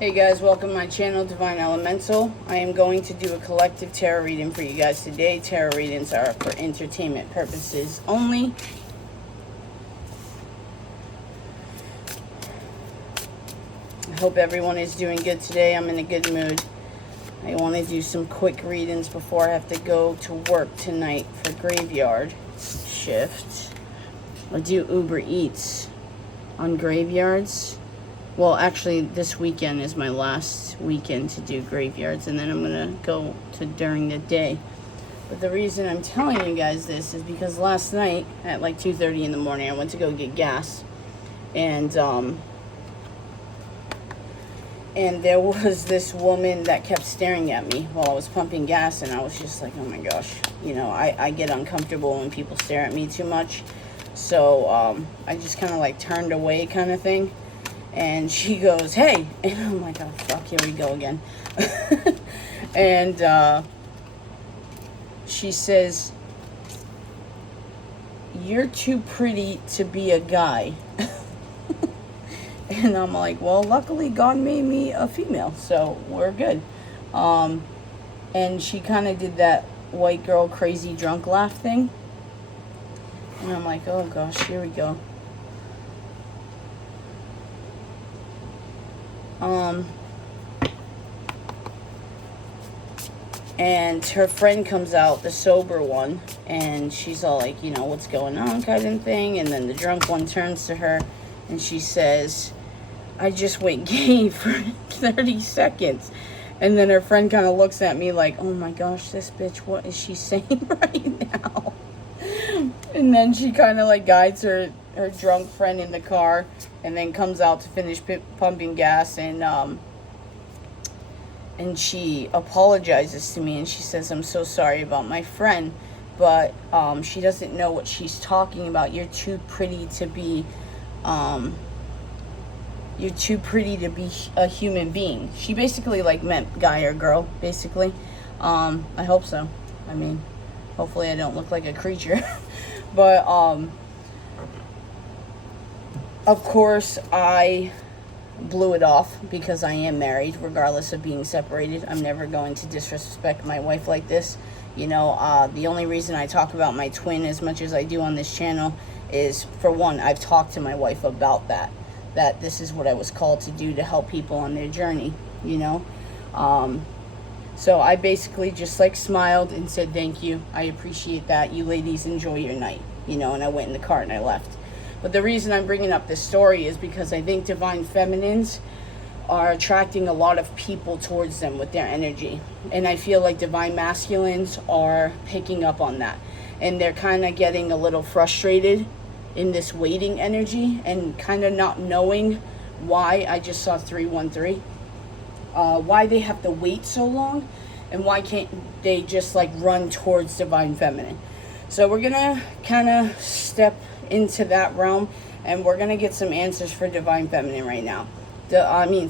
Hey guys, welcome to my channel, Divine Elemental. I am going to do a collective tarot reading for you guys today. Tarot readings are for entertainment purposes only. I hope everyone is doing good today. I'm in a good mood. I want to do some quick readings before I have to go to work tonight for graveyard shift. I do Uber Eats on graveyards. Well, actually, this weekend is my last weekend to do graveyards, and then I'm going to go to during the day. But the reason I'm telling you guys this is because last night at like 2:30 in the morning, I went to go get gas, and there was this woman that kept staring at me while I was pumping gas, and I was just like, oh my gosh, you know, I get uncomfortable when people stare at me too much. So I just kind of like turned away kind of thing. And she goes, hey, and I'm like, oh fuck, here we go again. And she says, you're too pretty to be a guy. And I'm like, well, luckily God made me a female, so we're good. And she kind of did that white girl crazy drunk laugh thing. And I'm like, oh gosh, here we go. And her friend comes out, the sober one, and she's all like, you know, what's going on kind of thing. And then the drunk one turns to her and she says, I just went gay for 30 seconds. And then her friend kind of looks at me like, oh my gosh, this bitch, what is she saying right now? And then she kind of like guides her drunk friend in the car, and then comes out to finish pumping gas, and she apologizes to me, and she says, I'm so sorry about my friend, but she doesn't know what she's talking about. You're too pretty to be a human being. She basically like meant guy or girl, basically. I hope so. I mean, hopefully I don't look like a creature. But of course I blew it off because I am married, regardless of being separated. I'm never going to disrespect my wife like this. You know, the only reason I talk about my twin as much as I do on this channel is, for one, I've talked to my wife about that this is what I was called to do, to help people on their journey, you know. So I basically just like smiled and said, thank you, I appreciate that, you ladies enjoy your night, you know, and I went in the car and I left. But the reason I'm bringing up this story is because I think divine feminines are attracting a lot of people towards them with their energy. And I feel like divine masculines are picking up on that. And they're kind of getting a little frustrated in this waiting energy and kind of not knowing why. I just saw 313. Why they have to wait so long, and why can't they just like run towards divine feminine. So we're gonna kind of step into that realm, and we're gonna get some answers for divine feminine right now. Divine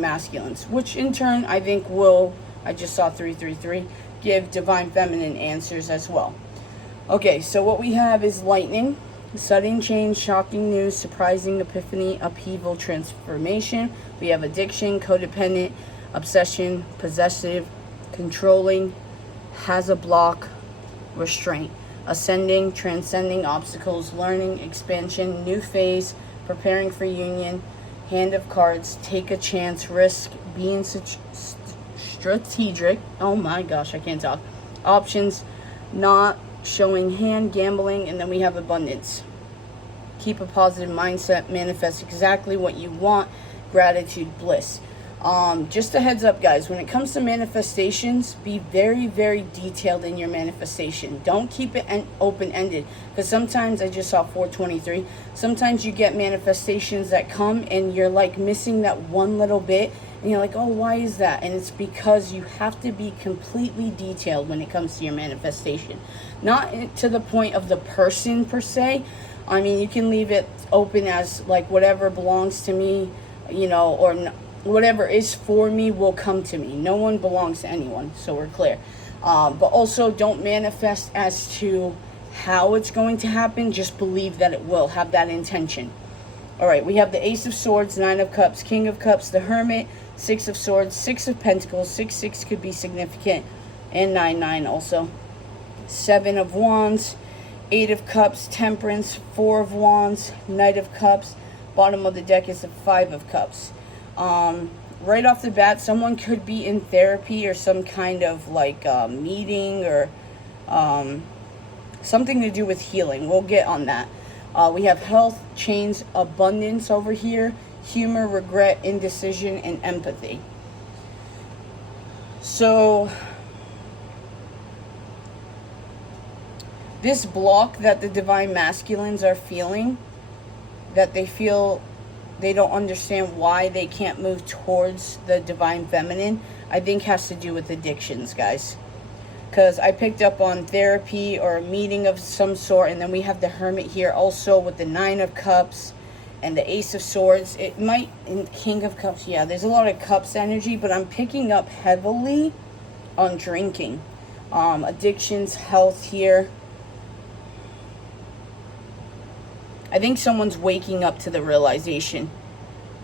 masculines, which in turn I think will, I just saw 333, give divine feminine answers as well. Okay, so what we have is lightning, sudden change, shocking news, surprising epiphany, upheaval, transformation. We have addiction, codependent, obsession, possessive, controlling, has a block, restraint, ascending, transcending obstacles, learning, expansion, new phase, preparing for union, hand of cards, take a chance, risk, being strategic, oh my gosh, I can't talk, options, not showing hand, gambling, and then we have abundance. Keep a positive mindset, manifest exactly what you want, gratitude, bliss. Just a heads up, guys, when it comes to manifestations, be very, very detailed in your manifestation. Don't keep it open-ended, because sometimes, I just saw 423, sometimes you get manifestations that come and you're like missing that one little bit, and you're like, oh, why is that? And it's because you have to be completely detailed when it comes to your manifestation. Not to the point of the person per se. I mean, you can leave it open as like whatever belongs to me, you know, or whatever is for me will come to me. No one belongs to anyone, so we're clear. But also don't manifest as to how it's going to happen. Just believe that it will. Have that intention. All right, we have the Ace of Swords, Nine of Cups, King of Cups, the Hermit, Six of Swords, Six of Pentacles. 6 could be significant, and 9 also. Seven of Wands, Eight of Cups, Temperance, Four of Wands, Knight of Cups. Bottom of the deck is the Five of Cups. Right off the bat, someone could be in therapy or some kind of like meeting or something to do with healing. We'll get on that. We have health, chains, abundance over here, humor, regret, indecision, and empathy. So this block that the divine masculines are feeling, that they feel they don't understand why they can't move towards the divine feminine, I think has to do with addictions, guys. Because I picked up on therapy or a meeting of some sort, and then we have the Hermit here also with the Nine of Cups and the Ace of Swords. It might, in King of Cups, yeah, there's a lot of Cups energy, but I'm picking up heavily on drinking. Addictions, health here. I think someone's waking up to the realization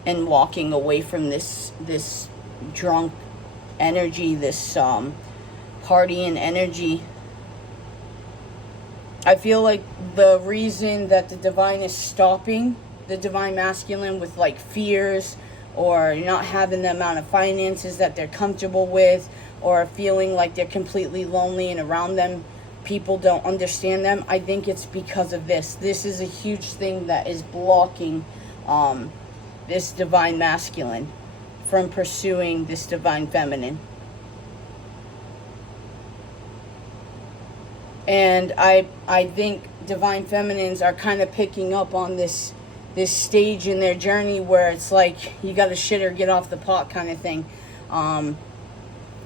and walking away from this drunk energy, this partying energy. I feel like the reason that the divine is stopping the divine masculine with like fears or not having the amount of finances that they're comfortable with, or feeling like they're completely lonely and around them people don't understand them, I think it's because of this. This is a huge thing that is blocking this divine masculine from pursuing this divine feminine. And I think divine feminines are kind of picking up on this stage in their journey where it's like you got to shit or get off the pot kind of thing.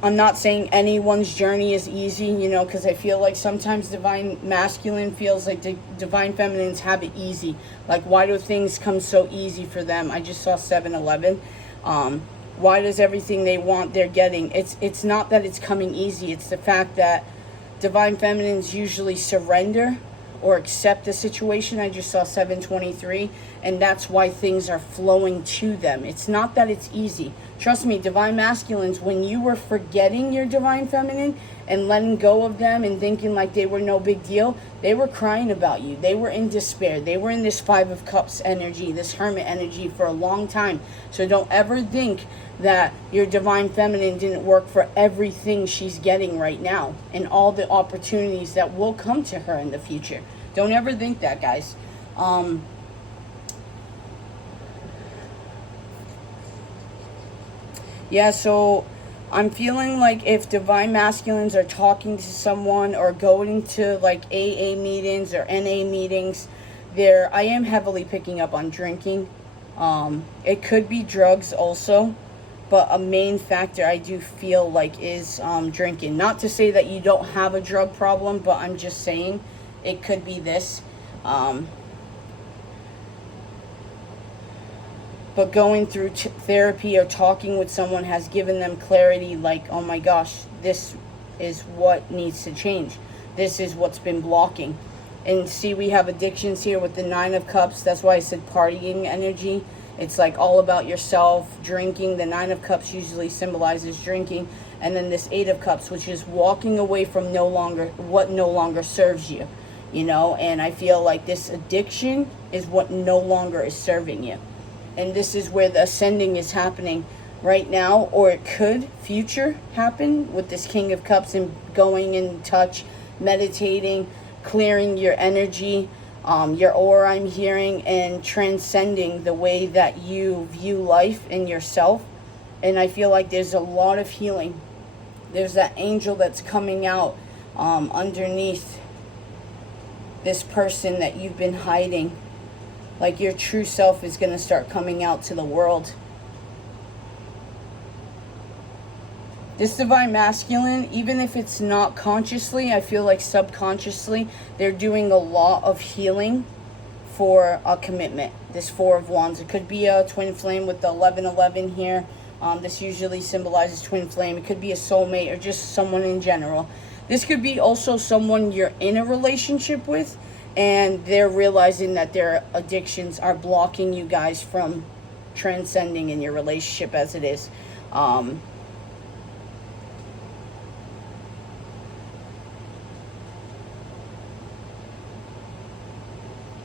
I'm not saying anyone's journey is easy, you know, because I feel like sometimes divine masculine feels like the divine feminines have it easy. Like, why do things come so easy for them? I just saw 7-Eleven. Why does everything they want they're getting? It's not that it's coming easy. It's the fact that divine feminines usually surrender or accept the situation. I just saw 723, and that's why things are flowing to them. It's not that it's easy. Trust me, divine masculines, when you were forgetting your divine feminine and letting go of them and thinking like they were no big deal, they were crying about you. They were in despair. They were in this Five of Cups energy, this Hermit energy for a long time. So don't ever think that your divine feminine didn't work for everything she's getting right now and all the opportunities that will come to her in the future. Don't ever think that, guys. Yeah, so I'm feeling like if divine masculines are talking to someone or going to like AA meetings or NA meetings, I am heavily picking up on drinking. It could be drugs also, but a main factor I do feel like is drinking. Not to say that you don't have a drug problem, but I'm just saying it could be this. But going through therapy or talking with someone has given them clarity, like, oh my gosh, this is what needs to change. This is what's been blocking. And see, we have addictions here with the Nine of Cups. That's why I said partying energy. It's like all about yourself, drinking. The Nine of Cups usually symbolizes drinking. And then this Eight of Cups, which is walking away from what no longer serves you. You know, and I feel like this addiction is what no longer is serving you. And this is where the ascending is happening right now, or it could future happen with this King of Cups and going in touch, meditating, clearing your energy, your aura I'm hearing, and transcending the way that you view life and yourself. And I feel like there's a lot of healing. There's that angel that's coming out underneath this person that you've been hiding. Like your true self is going to start coming out to the world. This divine masculine, even if it's not consciously, I feel like subconsciously, they're doing a lot of healing for a commitment. This Four of Wands. It could be a twin flame with the 1111 here. This usually symbolizes twin flame. It could be a soulmate or just someone in general. This could be also someone you're in a relationship with, and they're realizing that their addictions are blocking you guys from transcending in your relationship as it is.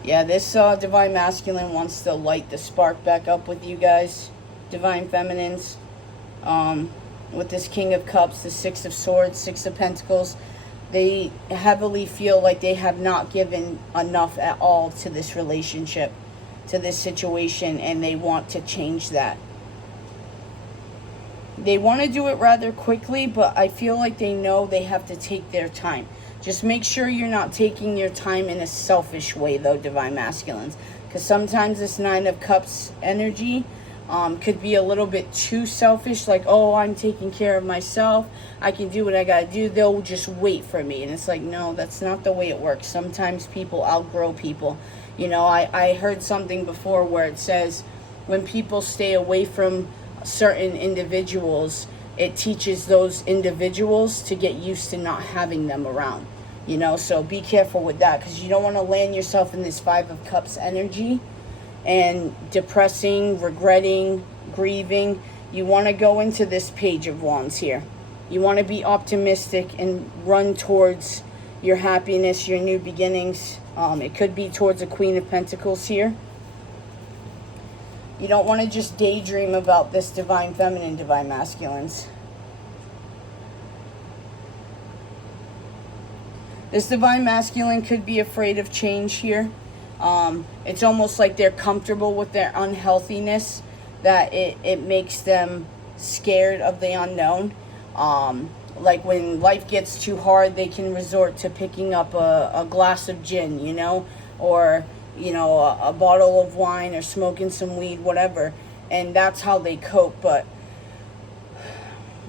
Yeah, this Divine Masculine wants to light the spark back up with you guys, Divine Feminines. With this King of Cups, the Six of Swords, Six of Pentacles, they heavily feel like they have not given enough at all to this relationship, to this situation, and they want to change that. They want to do it rather quickly, but I feel like they know they have to take their time. Just make sure you're not taking your time in a selfish way, though, Divine Masculines. Because sometimes this Nine of Cups energy could be a little bit too selfish. Like, oh, I'm taking care of myself. I can do what I got to do. They'll just wait for me. And it's like, no, that's not the way it works. Sometimes people outgrow people. You know, I heard something before where it says when people stay away from certain individuals, it teaches those individuals to get used to not having them around. You know, so be careful with that, because you don't want to land yourself in this Five of Cups energy and depressing, regretting, grieving. You want to go into this Page of Wands here. You want to be optimistic and run towards your happiness, your new beginnings. It could be towards a Queen of Pentacles here. You don't want to just daydream about this Divine Feminine, Divine Masculines. This Divine Masculine could be afraid of change here. It's almost like they're comfortable with their unhealthiness, that it makes them scared of the unknown. Like when life gets too hard, they can resort to picking up a glass of gin, you know, or, you know, a bottle of wine, or smoking some weed, whatever. And that's how they cope. But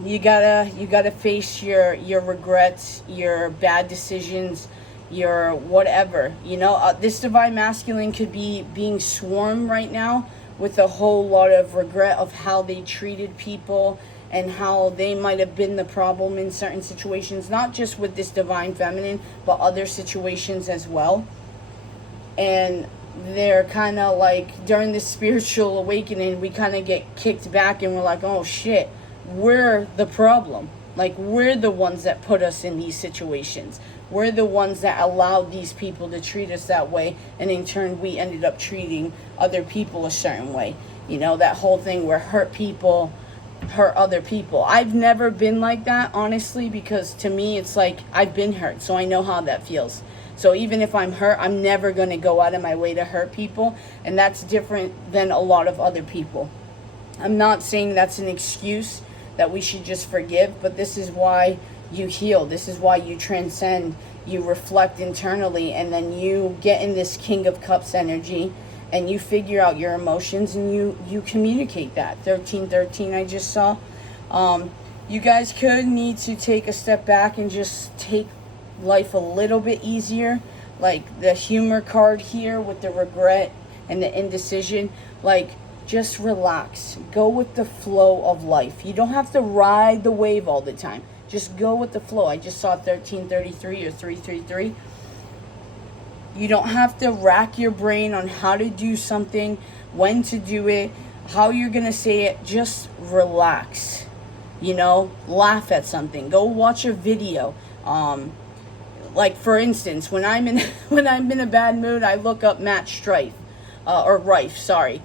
you gotta face your regrets, your bad decisions, your whatever. You know, this Divine Masculine could be being swarmed right now with a whole lot of regret of how they treated people and how they might have been the problem in certain situations, not just with this Divine Feminine, but other situations as well. And they're kind of like, during this spiritual awakening, we kind of get kicked back and we're like, oh shit, we're the problem. Like, we're the ones that put us in these situations. We're the ones that allowed these people to treat us that way, and in turn we ended up treating other people a certain way. You know, that whole thing where hurt people hurt other people. I've never been like that, honestly, because to me it's like I've been hurt, so I know how that feels. So even if I'm hurt, I'm never going to go out of my way to hurt people, and that's different than a lot of other people. I'm not saying that's an excuse that we should just forgive, but this is why you heal. This is why you transcend. You reflect internally, and then you get in this King of Cups energy, and you figure out your emotions, and you communicate that. 1313 I just saw. You guys could need to take a step back and just take life a little bit easier. Like the humor card here with the regret and the indecision. Like, just relax. Go with the flow of life. You don't have to ride the wave all the time. Just go with the flow. I just saw 1333 or 333. You don't have to rack your brain on how to do something, when to do it, how you're going to say it. Just relax. You know, laugh at something. Go watch a video. Like, for instance, when I'm in a bad mood, I look up Matt Strife, or Rife, sorry.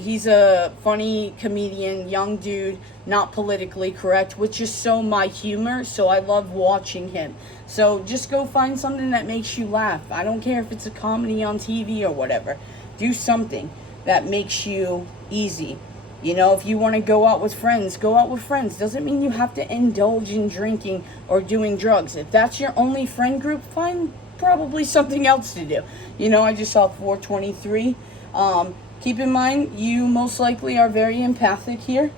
He's a funny comedian, young dude, not politically correct, which is so my humor, so I love watching him. So just go find something that makes you laugh. I don't care if it's a comedy on TV or whatever. Do something that makes you easy. You know, if you want to go out with friends, go out with friends. Doesn't mean you have to indulge in drinking or doing drugs. If that's your only friend group, find probably something else to do. You know, I just saw 423. Keep in mind, you most likely are very empathic here,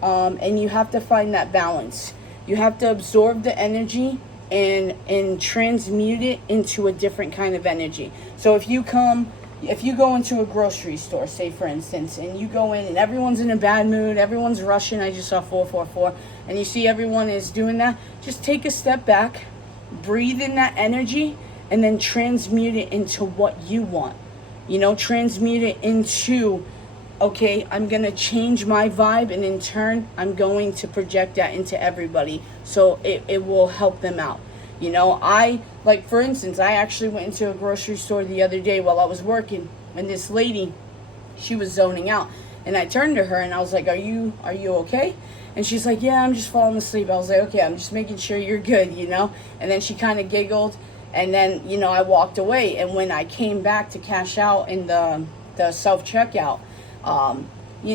and you have to find that balance. You have to absorb the energy and transmute it into a different kind of energy. So if you go into a grocery store, say for instance, and you go in and everyone's in a bad mood, everyone's rushing, I just saw 444, and you see everyone is doing that, just take a step back, breathe in that energy, and then transmute it into what you want. You know, transmute it into, okay, I'm going to change my vibe, and in turn, I'm going to project that into everybody so it will help them out. You know, like, for instance, I actually went into a grocery store the other day while I was working, and this lady, she was zoning out. And I turned to her and I was like, are you okay? And she's like, yeah, I'm just falling asleep. I was like, okay, I'm just making sure you're good, you know? And then she kind of giggled, and then, you know, I walked away. And when I came back to cash out in the self-checkout,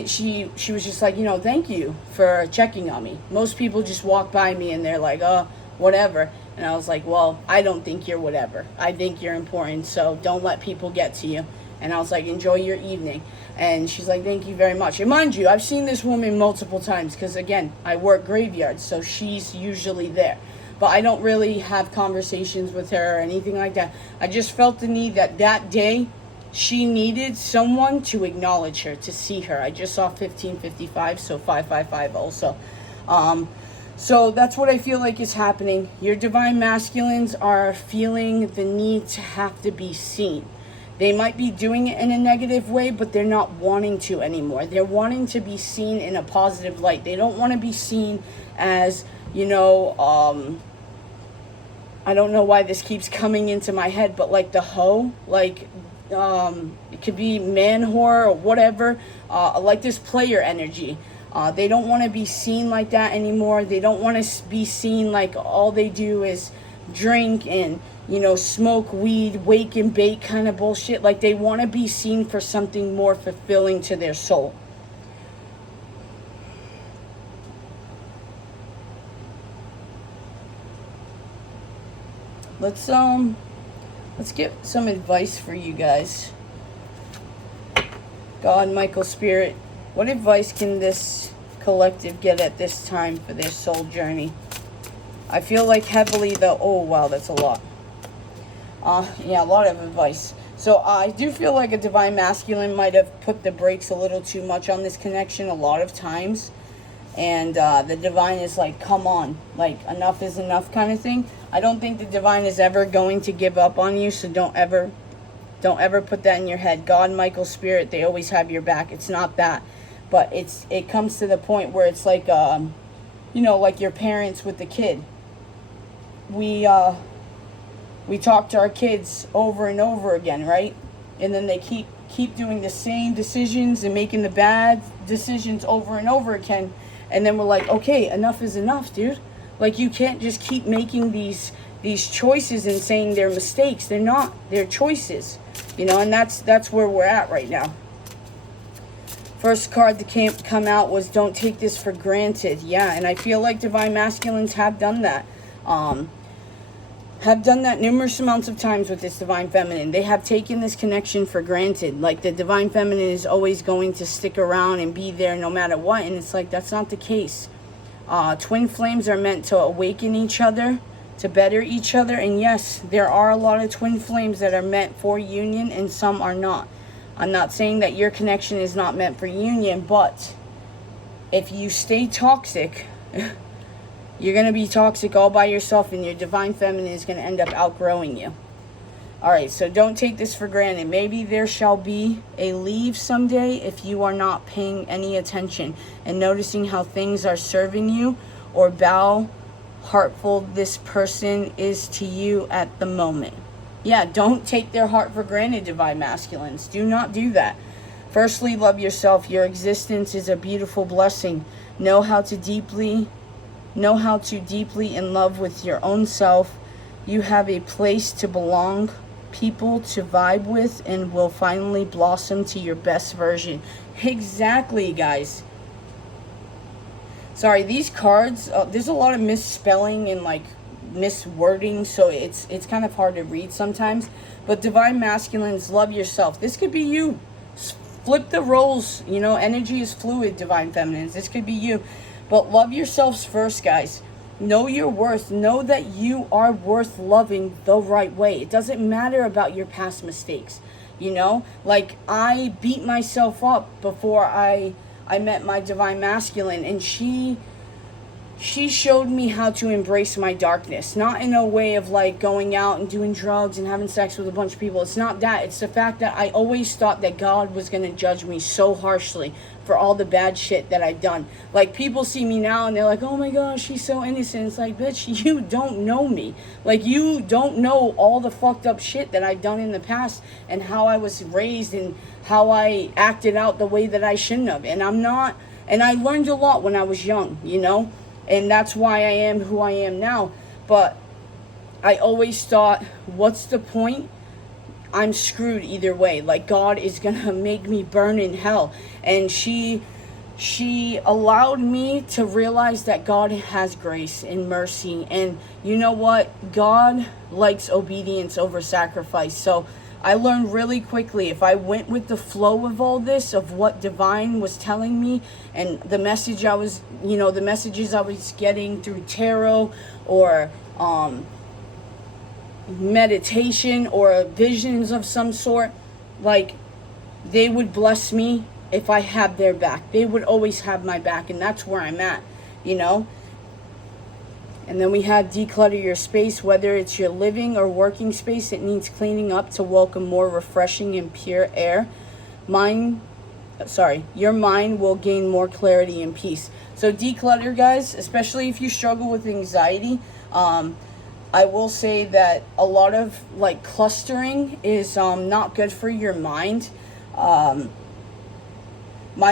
she was just like, you know, thank you for checking on me. Most people just walk by me and they're like, oh, whatever. And I was like, well, I don't think you're whatever. I think you're important, so don't let people get to you. And I was like, enjoy your evening. And she's like, thank you very much. And mind you, I've seen this woman multiple times because, again, I work graveyards, so she's usually there. But I don't really have conversations with her or anything like that. I just felt the need that day she needed someone to acknowledge her, to see her. I just saw 1555, so 555 also. So that's what I feel like is happening. Your divine masculines are feeling the need to have to be seen. They might be doing it in a negative way, but they're not wanting to anymore. They're wanting to be seen in a positive light. They don't want to be seen as, you know, I don't know why this keeps coming into my head, but like the hoe, like, it could be man whore or whatever, like this player energy. They don't want to be seen like that anymore. They don't want to be seen like all they do is drink and, you know, smoke weed, wake and bake kind of bullshit. Like, they want to be seen for something more fulfilling to their soul. Let's get some advice for you guys. God, Michael, Spirit, what advice can this collective get at this time for their soul journey? I feel like heavily the, oh wow, that's a lot. Yeah, a lot of advice. So I do feel like a divine masculine might have put the brakes a little too much on this connection a lot of times. And the divine is like, come on, like, enough is enough kind of thing. I don't think the divine is ever going to give up on you, so don't ever put that in your head. God, Michael, Spirit, they always have your back. It's not that. But it comes to the point where it's like, you know, like your parents with the kid. We talk to our kids over and over again, right? And then they keep doing the same decisions and making the bad decisions over and over again. And then we're like, okay, enough is enough, dude. Like, you can't just keep making these choices and saying they're mistakes. They're not. They're choices. You know, and that's where we're at right now. First card that come out was don't take this for granted. Yeah, and I feel like divine masculines have done that. Have done that numerous amounts of times with this divine feminine. They have taken this connection for granted. Like, the divine feminine is always going to stick around and be there no matter what. And it's like, that's not the case. Twin flames are meant to awaken each other, to better each other. And yes, there are a lot of twin flames that are meant for union and some are not. I'm not saying that your connection is not meant for union, but if you stay toxic, you're going to be toxic all by yourself, and your divine feminine is going to end up outgrowing you. Alright, so don't take this for granted. Maybe there shall be a leave someday if you are not paying any attention and noticing how things are serving you, or how heartful this person is to you at the moment. Yeah, don't take their heart for granted, divine masculines. Do not do that. Firstly, love yourself. Your existence is a beautiful blessing. Know how to deeply in love with your own self. You have a place to belong, people to vibe with, and will finally blossom to your best version. Exactly, guys. Sorry, these cards, there's a lot of misspelling and like miswording, so it's kind of hard to read sometimes. But divine masculines, love yourself. This could be you. Flip the roles. You know, energy is fluid, divine feminines. This could be you. But love yourselves first, guys. Know your worth. Know that you are worth loving the right way. It doesn't matter about your past mistakes. You know, like, I beat myself up before I met my divine masculine, and she she showed me how to embrace my darkness. Not in a way of like going out and doing drugs and having sex with a bunch of people. It's not that. It's the fact that I always thought that God was going to judge me so harshly for all the bad shit that I've done. Like, people see me now and they're like, oh my gosh, she's so innocent. It's like, bitch, you don't know me. Like, you don't know all the fucked up shit that I've done in the past and how I was raised and how I acted out the way that I shouldn't have. And I learned a lot when I was young, you know? And that's why I am who I am now. But I always thought, what's the point? I'm screwed either way. Like, God is gonna make me burn in hell. And she allowed me to realize that God has grace and mercy. And you know what? God likes obedience over sacrifice. So I learned really quickly, if I went with the flow of all this, of what divine was telling me, and the messages I was getting through tarot or meditation or visions of some sort, like, they would bless me if I had their back. They would always have my back, and that's where I'm at, you know? And then we have declutter your space, whether it's your living or working space. It needs cleaning up to welcome more refreshing and pure air. Your mind will gain more clarity and peace. So declutter, guys, especially if you struggle with anxiety. I will say that a lot of like clustering is not good for your mind. My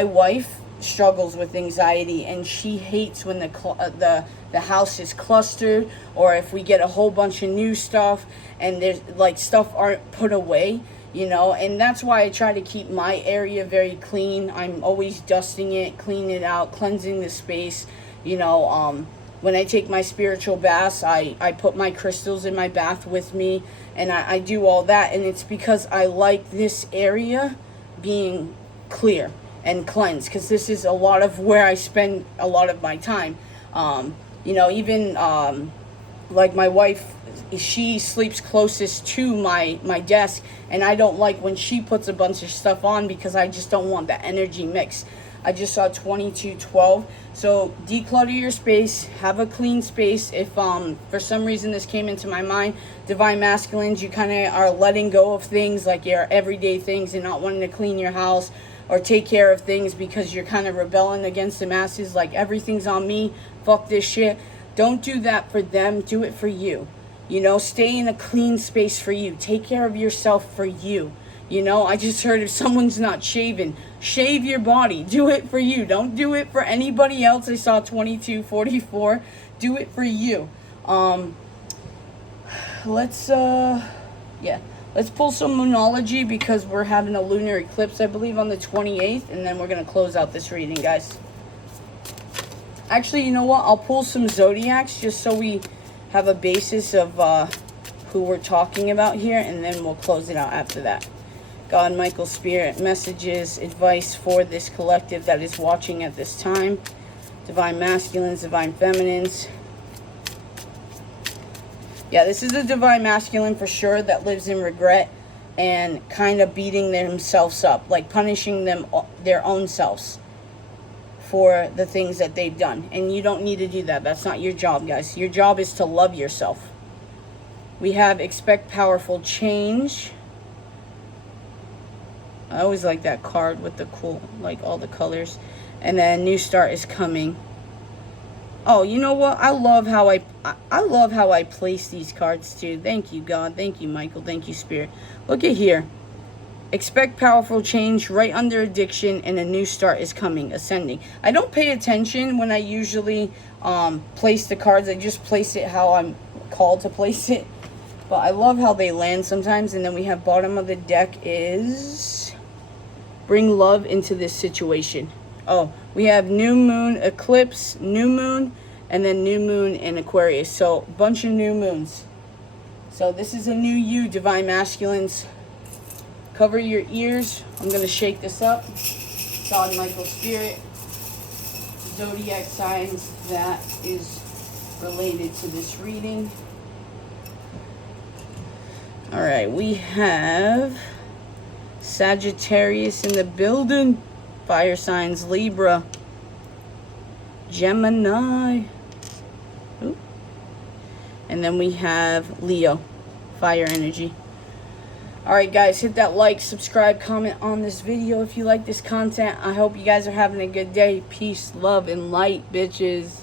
wife struggles with anxiety, and she hates when the house is clustered, or if we get a whole bunch of new stuff and there's like stuff aren't put away, you know. And that's why I try to keep my area very clean. I'm always dusting it, cleaning it out, cleansing the space, you know. When I take my spiritual baths, I put my crystals in my bath with me, and I do all that. And it's because I like this area being clear and cleansed, because this is a lot of where I spend a lot of my time. You know, even like my wife, she sleeps closest to my desk, and I don't like when she puts a bunch of stuff on, because I just don't want that energy mix. I just saw 2212. So declutter your space, have a clean space. If for some reason this came into my mind, divine masculines, you kind of are letting go of things like your everyday things and not wanting to clean your house or take care of things because you're kind of rebelling against the masses, like everything's on me, fuck this shit. Don't do that for them, do it for you. You know, stay in a clean space for you. Take care of yourself for you. You know, I just heard if someone's not shaving, shave your body. Do it for you. Don't do it for anybody else. I saw 2244. Do it for you. Let's pull some Moonology, because we're having a lunar eclipse, I believe, on the 28th, and then we're going to close out this reading, guys. Actually, you know what? I'll pull some Zodiacs just so we have a basis of who we're talking about here, and then we'll close it out after that. God, Michael, Spirit, messages, advice for this collective that is watching at this time. Divine masculines, divine feminines. Yeah, this is a divine masculine for sure that lives in regret and kind of beating themselves up, like punishing their own selves for the things that they've done. And you don't need to do that. That's not your job, guys. Your job is to love yourself. We have expect powerful change. I always like that card with the cool, like all the colors. And then new start is coming. Oh, you know what? I love how I place these cards too. Thank you, God. Thank you, Michael. Thank you, Spirit. Look at here. Expect powerful change right under addiction, and a new start is coming, ascending. I don't pay attention when I usually place the cards. I just place it how I'm called to place it. But I love how they land sometimes. And then we have bottom of the deck is bring love into this situation. Oh, we have new moon, eclipse, new moon, and then new moon in Aquarius. So bunch of new moons. So this is a new you, divine masculines. Cover your ears. I'm going to shake this up. God, Michael, Spirit. Zodiac signs that is related to this reading. Alright, we have Sagittarius in the building. Fire signs, Libra. Gemini. Oop. And then we have Leo, fire energy. Alright guys, hit that like, subscribe, comment on this video if you like this content. I hope you guys are having a good day. Peace, love, and light, bitches.